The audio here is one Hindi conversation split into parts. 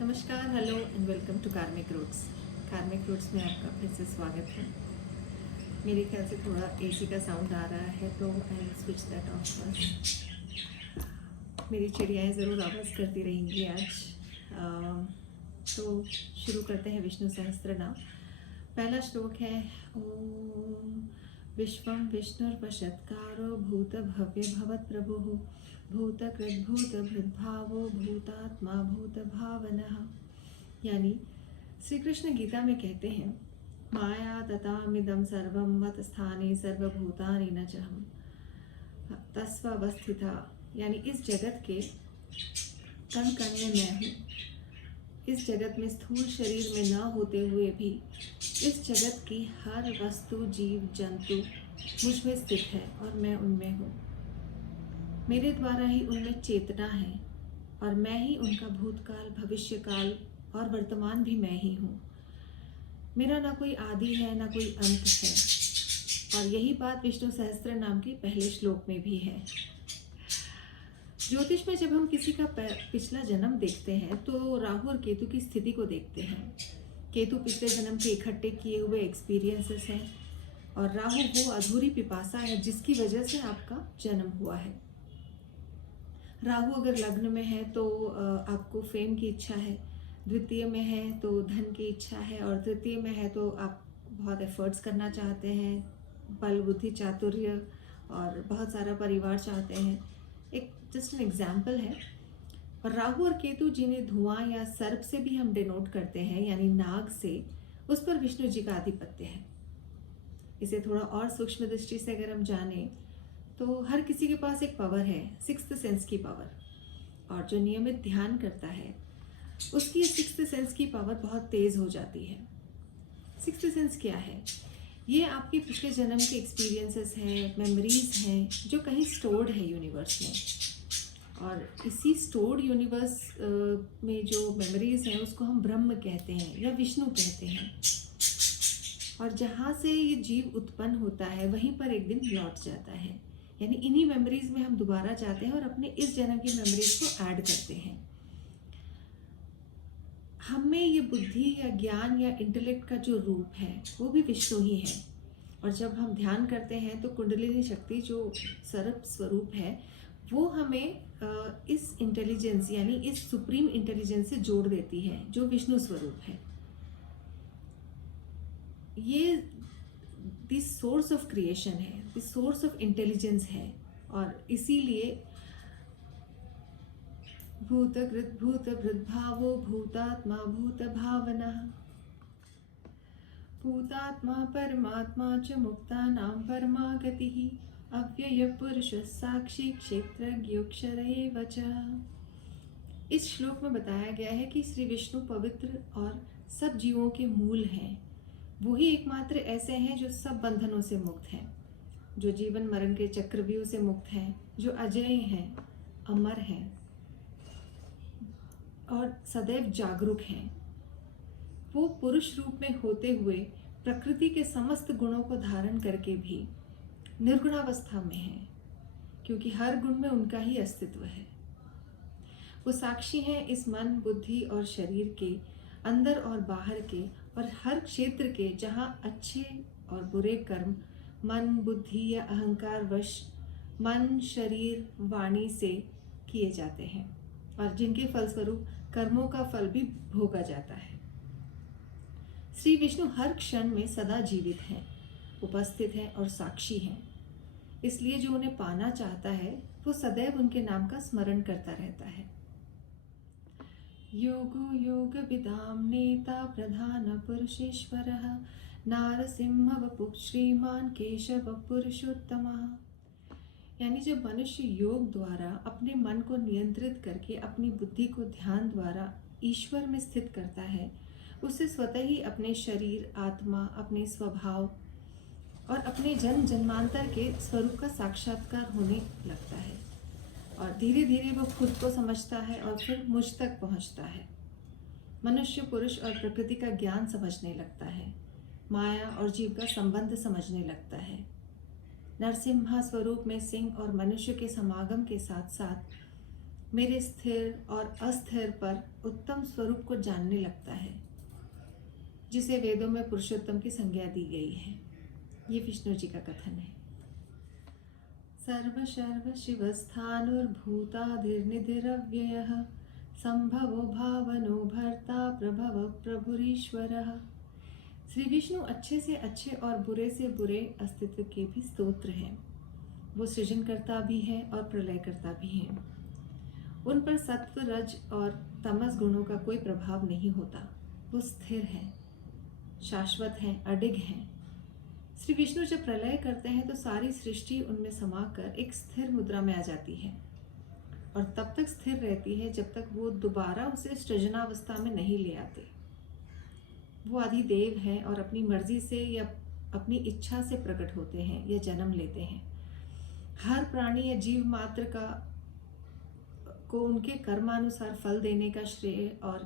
नमस्कार, हेलो एंड वेलकम टू कार्मिक रूट्स। कार्मिक रूट्स में आपका फिर से स्वागत है। मेरे ख्याल से थोड़ा एसी का साउंड आ रहा है तो I switch that of first. मेरी चिड़ियाएँ ज़रूर आवाज़ करती रहेंगी आज। तो शुरू करते हैं विष्णु सहस्त्र नाम। पहला श्लोक है ओम विश्वं विष्णुर्वशत्कारो भूत भव्य भवत् प्रभुः भूतकृद्भूतभृद्भावो भूतात्मा भूतभावनः। यानी श्री कृष्ण गीता में कहते हैं माया ततामिदं सर्वं मत स्थाने सर्वभूतानि न चहम तस्वस्थिता। यानी इस जगत के कण कण में मैं हूँ। इस जगत में स्थूल शरीर में न होते हुए भी इस जगत की हर वस्तु जीव जंतु मुझ में स्थित है और मैं उनमें हूँ। मेरे द्वारा ही उनमें चेतना है और मैं ही उनका भूतकाल भविष्यकाल और वर्तमान भी मैं ही हूँ। मेरा ना कोई आदि है ना कोई अंत है। और यही बात विष्णु सहस्त्र नाम के पहले श्लोक में भी है। ज्योतिष में जब हम किसी का पिछला जन्म देखते हैं तो राहु और केतु की स्थिति को देखते हैं। केतु पिछले जन्म के इकट्ठे किए हुए एक्सपीरियंसेस हैं और राहु वो अधूरी पिपासा है जिसकी वजह से आपका जन्म हुआ है। राहु अगर लग्न में है तो आपको फेम की इच्छा है, द्वितीय में है तो धन की इच्छा है और तृतीय में है तो आप बहुत एफर्ट्स करना चाहते हैं, बल बुद्धि चातुर्य और बहुत सारा परिवार चाहते हैं। एक जस्ट एन एग्जाम्पल है। और राहु और केतु जिन्हें धुआं या सर्प से भी हम डिनोट करते हैं यानी नाग से, उस पर विष्णु जी का आधिपत्य है। इसे थोड़ा और सूक्ष्म दृष्टि से अगर हम जानें तो हर किसी के पास एक पावर है, सिक्स्थ सेंस की पावर। और जो नियमित ध्यान करता है उसकी सिक्स्थ सेंस की पावर बहुत तेज हो जाती है। सिक्स्थ सेंस क्या है? ये आपके पिछले जन्म के एक्सपीरियंसेस हैं, मेमोरीज हैं जो कहीं स्टोर्ड है यूनिवर्स में। और इसी स्टोर्ड यूनिवर्स में जो मेमोरीज हैं उसको हम ब्रह्म कहते हैं या विष्णु कहते हैं। और जहाँ से ये जीव उत्पन्न होता है वहीं पर एक दिन लौट जाता है। यानी इन्हीं मेमोरीज में हम दोबारा जाते हैं और अपने इस जन्म की मेमोरीज को ऐड करते हैं। हमें ये बुद्धि या ज्ञान या इंटेलेक्ट का जो रूप है वो भी विष्णु ही है। और जब हम ध्यान करते हैं तो कुंडलिनी शक्ति जो सर्प स्वरूप है वो हमें इस इंटेलिजेंस यानी इस सुप्रीम इंटेलिजेंस से जोड़ देती है जो विष्णु स्वरूप है। ये द सोर्स ऑफ क्रिएशन है, द सोर्स ऑफ इंटेलिजेंस है। और इसीलिए भूतकृत भूतभृद्भावो भूतात्मा भूतभावनः। भूतात्मा परमात्मा च मुक्तानां परमा गतिः अव्यय पुरुष साक्षी क्षेत्रज्ञोक्षर एव च। इस श्लोक में बताया गया है कि श्री विष्णु पवित्र और सब जीवों के मूल हैं। वही एकमात्र ऐसे हैं जो सब बंधनों से मुक्त हैं, जो जीवन मरण के चक्रव्यूह से मुक्त हैं, जो अजय हैं, अमर हैं और सदैव जागरूक हैं। वो पुरुष रूप में होते हुए प्रकृति के समस्त गुणों को धारण करके भी निर्गुणावस्था में हैं, क्योंकि हर गुण में उनका ही अस्तित्व है। वो साक्षी हैं इस मन बुद्धि और शरीर के, अंदर और बाहर के, और हर क्षेत्र के जहाँ अच्छे और बुरे कर्म मन बुद्धि या अहंकार वश मन शरीर वाणी से किए जाते हैं और जिनके फलस्वरूप कर्मों का फल भी भोगा जाता है। श्री विष्णु हर क्षण में सदा जीवित हैं, उपस्थित हैं और साक्षी हैं। इसलिए जो उन्हें पाना चाहता है वो सदैव उनके नाम का स्मरण करता रहता है। योगो योग विदाम नेता प्रधान पुरुषेश्वरः नारसिंह वपुः श्रीमान केशव पुरुषोत्तमः। यानी जब मनुष्य योग द्वारा अपने मन को नियंत्रित करके अपनी बुद्धि को ध्यान द्वारा ईश्वर में स्थित करता है, उससे स्वतः ही अपने शरीर आत्मा अपने स्वभाव और अपने जन्म जन्मांतर के स्वरूप का साक्षात्कार होने लगता है। और धीरे धीरे वो खुद को समझता है और फिर मुझ तक पहुंचता है। मनुष्य पुरुष और प्रकृति का ज्ञान समझने लगता है, माया और जीव का संबंध समझने लगता है। नरसिम्हा स्वरूप में सिंह और मनुष्य के समागम के साथ साथ मेरे स्थिर और अस्थिर पर उत्तम स्वरूप को जानने लगता है, जिसे वेदों में पुरुषोत्तम की संज्ञा दी गई है। ये विष्णु जी का कथन है। सर्व शर्व शिवस्थानुर्भूताधिर्निधिरव्ययः संभवो भावनो भर्ता प्रभव प्रभुरीश्वरः। श्री विष्णु अच्छे से अच्छे और बुरे से बुरे अस्तित्व के भी स्तोत्र हैं। वो सृजनकर्ता भी है और प्रलयकर्ता भी हैं। उन पर सत्व, रज और तमस गुणों का कोई प्रभाव नहीं होता। वो स्थिर हैं, शाश्वत हैं, अडिग हैं। श्री विष्णु जब प्रलय करते हैं तो सारी सृष्टि उनमें समाकर एक स्थिर मुद्रा में आ जाती है और तब तक स्थिर रहती है जब तक वो दोबारा उसे सृजनावस्था में नहीं ले आते। वो आदिदेव हैं और अपनी मर्जी से या अपनी इच्छा से प्रकट होते हैं या जन्म लेते हैं। हर प्राणी या जीव मात्र को उनके कर्मानुसार फल देने का श्रेय और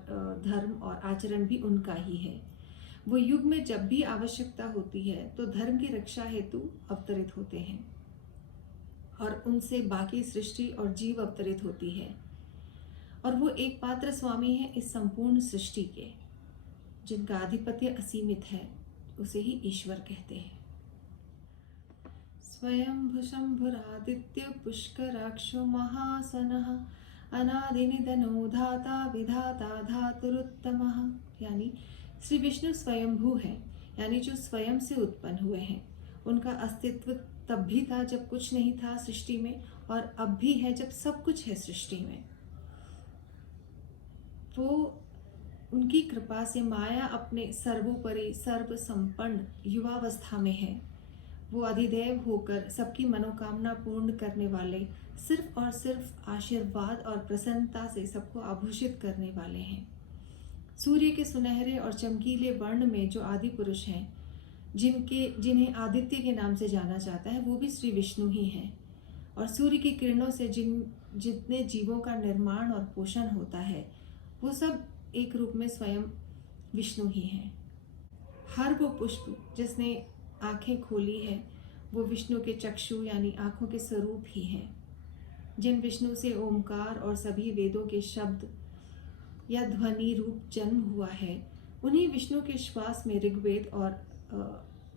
धर्म और आचरण भी उनका ही है। वो युग में जब भी आवश्यकता होती है तो धर्म की रक्षा हेतु अवतरित होते हैं और उनसे बाकी सृष्टि और जीव अवतरित होती है। और वो एक पात्र स्वामी है इस संपूर्ण सृष्टि के, जिनका आधिपत्य असीमित है। उसे ही ईश्वर कहते हैं। स्वयं शंभुरादित्य पुष्कराक्षो महासनः अनादिनिधनो धाता विधाता धातुरुत्तमः। यानी श्री विष्णु स्वयंभू है, यानी जो स्वयं से उत्पन्न हुए हैं। उनका अस्तित्व तब भी था जब कुछ नहीं था सृष्टि में, और अब भी है जब सब कुछ है सृष्टि में। वो उनकी कृपा से माया अपने सर्वोपरि सर्व संपन्न युवावस्था में है। वो अधिदेव होकर सबकी मनोकामना पूर्ण करने वाले, सिर्फ और सिर्फ आशीर्वाद और प्रसन्नता से सबको आभूषित करने वाले हैं। सूर्य के सुनहरे और चमकीले वर्ण में जो आदि पुरुष हैं, जिन्हें आदित्य के नाम से जाना जाता है, वो भी श्री विष्णु ही हैं। और सूर्य की किरणों से जितने जीवों का निर्माण और पोषण होता है, वो सब एक रूप में स्वयं विष्णु ही हैं। हर वो पुष्प जिसने आंखें खोली है, वो विष्णु के चक्षु यानी आंखों के स्वरूप ही हैं। जिन विष्णु से ओमकार और सभी वेदों के शब्द या ध्वनि रूप जन्म हुआ है, उन्हीं विष्णु के श्वास में ऋग्वेद और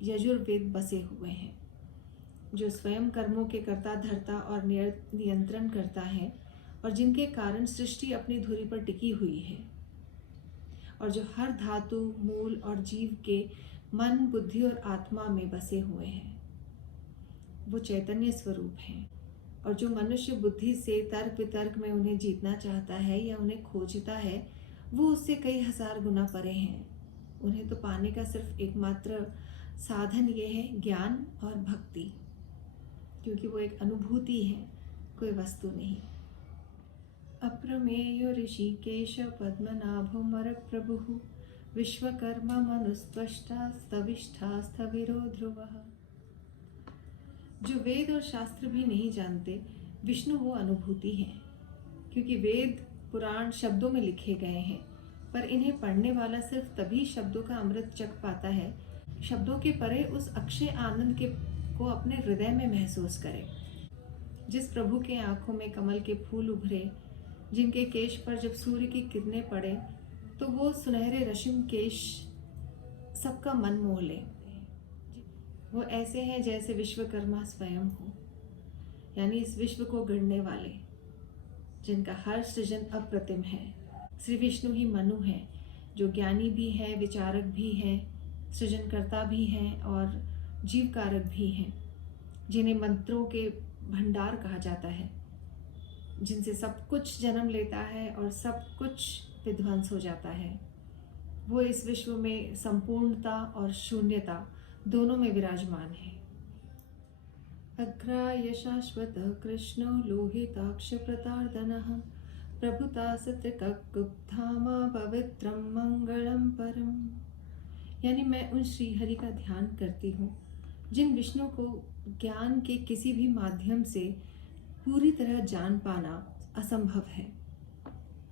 यजुर्वेद बसे हुए हैं, जो स्वयं कर्मों के कर्ता धर्ता और नियंत्रण करता है, और जिनके कारण सृष्टि अपनी धुरी पर टिकी हुई है, और जो हर धातु, मूल और जीव के मन, बुद्धि और आत्मा में बसे हुए हैं। वो चैतन्य स्वरूप हैं, और जो मनुष्य बुद्धि से तर्क वितर्क में उन्हें जीतना चाहता है या उन्हें खोजता है, वो उससे कई हजार गुना परे हैं। उन्हें तो पाने का सिर्फ एकमात्र साधन ये है ज्ञान और भक्ति, क्योंकि वो एक अनुभूति है, कोई वस्तु नहीं। अप्रमेयो ऋषिकेश पद्मनाभो मर प्रभु विश्वकर्मा मनुस्पष्टा स्तविष्ठा स्थविरो ध्रुवः। जो वेद और शास्त्र भी नहीं जानते, विष्णु वो अनुभूति हैं, क्योंकि वेद पुराण शब्दों में लिखे गए हैं, पर इन्हें पढ़ने वाला सिर्फ तभी शब्दों का अमृत चख पाता है, शब्दों के परे उस अक्षय आनंद को अपने हृदय में महसूस करे। जिस प्रभु के आंखों में कमल के फूल उभरे, जिनके केश पर जब सूर्य की किरणें पड़े तो वो सुनहरे रश्मि केश सबका मन मोह ले। वो ऐसे हैं जैसे विश्वकर्मा स्वयं हो, यानी इस विश्व को गढ़ने वाले, जिनका हर सृजन अप्रतिम है। श्री विष्णु ही मनु हैं, जो ज्ञानी भी है, विचारक भी है, सृजनकर्ता भी हैं और जीवकारक भी हैं, जिन्हें मंत्रों के भंडार कहा जाता है, जिनसे सब कुछ जन्म लेता है और सब कुछ विध्वंस हो जाता है। वो इस विश्व में संपूर्णता और शून्यता दोनों में विराजमान है। अग्राय शाश्वत कृष्णो लोहिताक्ष प्रतार्दनः प्रभुता सत्रिकगुप्धामा पवित्रम मंगलम परम। यानी मैं उन श्रीहरि का ध्यान करती हूँ जिन विष्णु को ज्ञान के किसी भी माध्यम से पूरी तरह जान पाना असंभव है।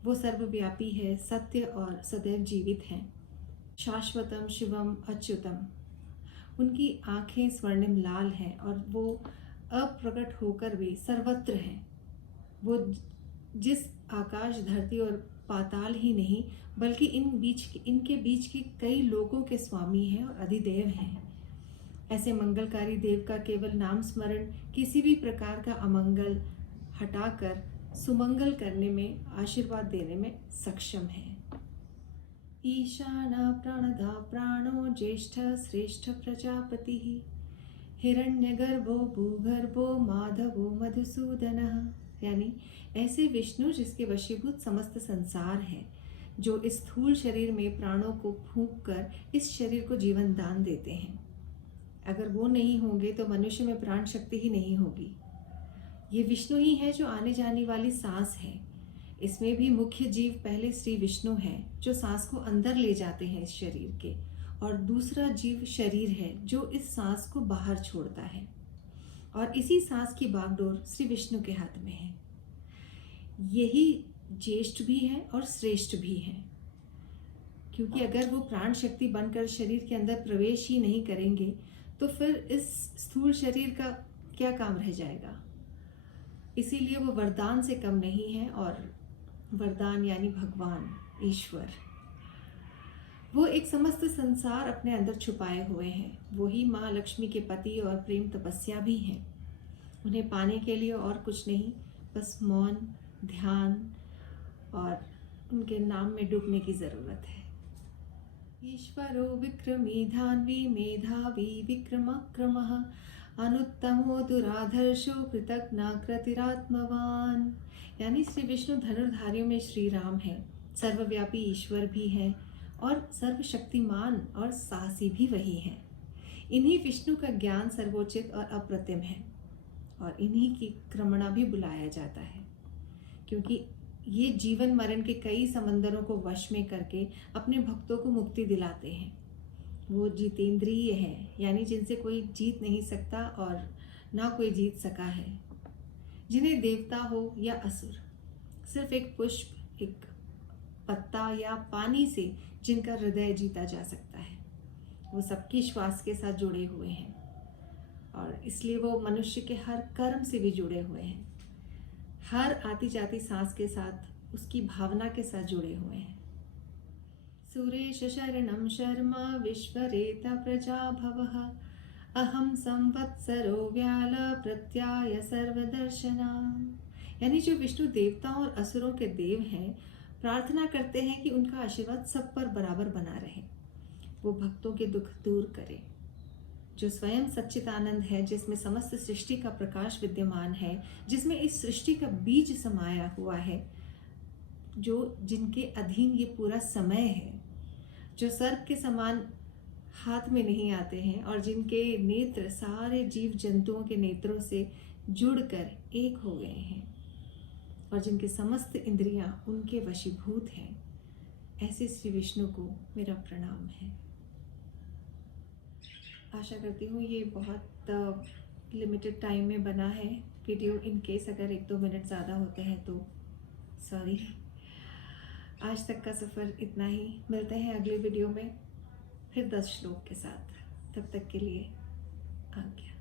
वो सर्वव्यापी है, सत्य और सदैव जीवित हैं, शाश्वतम शिवम अच्युतम। उनकी आंखें स्वर्णिम लाल हैं और वो अप्रकट होकर भी सर्वत्र हैं। वो जिस आकाश, धरती और पाताल ही नहीं, बल्कि इनके बीच के कई लोगों के स्वामी हैं और अधिदेव हैं। ऐसे मंगलकारी देव का केवल नाम स्मरण किसी भी प्रकार का अमंगल हटाकर सुमंगल करने में, आशीर्वाद देने में सक्षम है। ईशाना प्राणदा प्राणो ज्येष्ठ श्रेष्ठ प्रजापति हिरण्यगर्भो भूगर्भो माधवो मधुसूदनः। यानी ऐसे विष्णु जिसके वशीभूत समस्त संसार है, जो इस स्थूल शरीर में प्राणों को फूंक कर इस शरीर को जीवन दान देते हैं। अगर वो नहीं होंगे तो मनुष्य में प्राण शक्ति ही नहीं होगी। ये विष्णु ही है जो आने जाने वाली सांस है। इसमें भी मुख्य जीव पहले श्री विष्णु है, जो सांस को अंदर ले जाते हैं इस शरीर के, और दूसरा जीव शरीर है जो इस सांस को बाहर छोड़ता है। और इसी सांस की बागडोर श्री विष्णु के हाथ में है। यही ज्येष्ठ भी है और श्रेष्ठ भी है, क्योंकि अगर वो प्राण शक्ति बनकर शरीर के अंदर प्रवेश ही नहीं करेंगे तो फिर इस स्थूल शरीर का क्या काम रह जाएगा। इसीलिए वो वरदान से कम नहीं है, और वरदान यानी भगवान ईश्वर, वो एक समस्त संसार अपने अंदर छुपाए हुए हैं। वही माँ लक्ष्मी के पति और प्रेम तपस्या भी हैं। उन्हें पाने के लिए और कुछ नहीं, बस मौन, ध्यान और उनके नाम में डूबने की ज़रूरत है। ईश्वरो विक्रमी धान्वी मेधावी विक्रमक्रमः अनुत्तमो दुराधर्षो कृतज्ञाकृतिरात्मवान। यानी श्री विष्णु धनुर्धारियों में श्री राम है, सर्वव्यापी ईश्वर भी है और सर्वशक्तिमान और साहसी भी वही है। इन्हीं विष्णु का ज्ञान सर्वोचित और अप्रतिम है, और इन्हीं की क्रमणा भी बुलाया जाता है, क्योंकि ये जीवन मरण के कई समंदरों को वश में करके अपने भक्तों को मुक्ति दिलाते हैं। वो जितेंद्रिय है, यानी जिनसे कोई जीत नहीं सकता और ना कोई जीत सका है। जिन्हें देवता हो या असुर, सिर्फ एक पुष्प, एक पत्ता या पानी से जिनका हृदय जीता जा सकता है, वो सबकी श्वास के साथ जुड़े हुए हैं, और इसलिए वो मनुष्य के हर कर्म से भी जुड़े हुए हैं। हर आती जाती सांस के साथ उसकी भावना के साथ जुड़े हुए हैं। सुरेश शरणं शर्मा विश्वरेता प्रजाभवः अहम संवत्सरो व्याल प्रत्याय सर्वदर्शना। यानी जो विष्णु देवताओं और असुरों के देव हैं, प्रार्थना करते हैं कि उनका आशीर्वाद सब पर बराबर बना रहे, वो भक्तों के दुख दूर करे। जो स्वयं सच्चिदानंद है, जिसमें समस्त सृष्टि का प्रकाश विद्यमान है, जिसमें इस सृष्टि का बीज समाया हुआ है, जो जिनके अधीन ये पूरा समय है, जो सर्प के समान हाथ में नहीं आते हैं, और जिनके नेत्र सारे जीव जंतुओं के नेत्रों से जुड़कर एक हो गए हैं, और जिनके समस्त इंद्रियां उनके वशीभूत हैं, ऐसे श्री विष्णु को मेरा प्रणाम है। आशा करती हूँ ये बहुत लिमिटेड टाइम में बना है वीडियो। इन केस अगर 1-2 मिनट ज़्यादा होते हैं तो सॉरी। आज तक का सफ़र इतना ही। मिलते हैं अगले वीडियो में फिर 10 श्लोक के साथ। तब तक के लिए आज्ञा।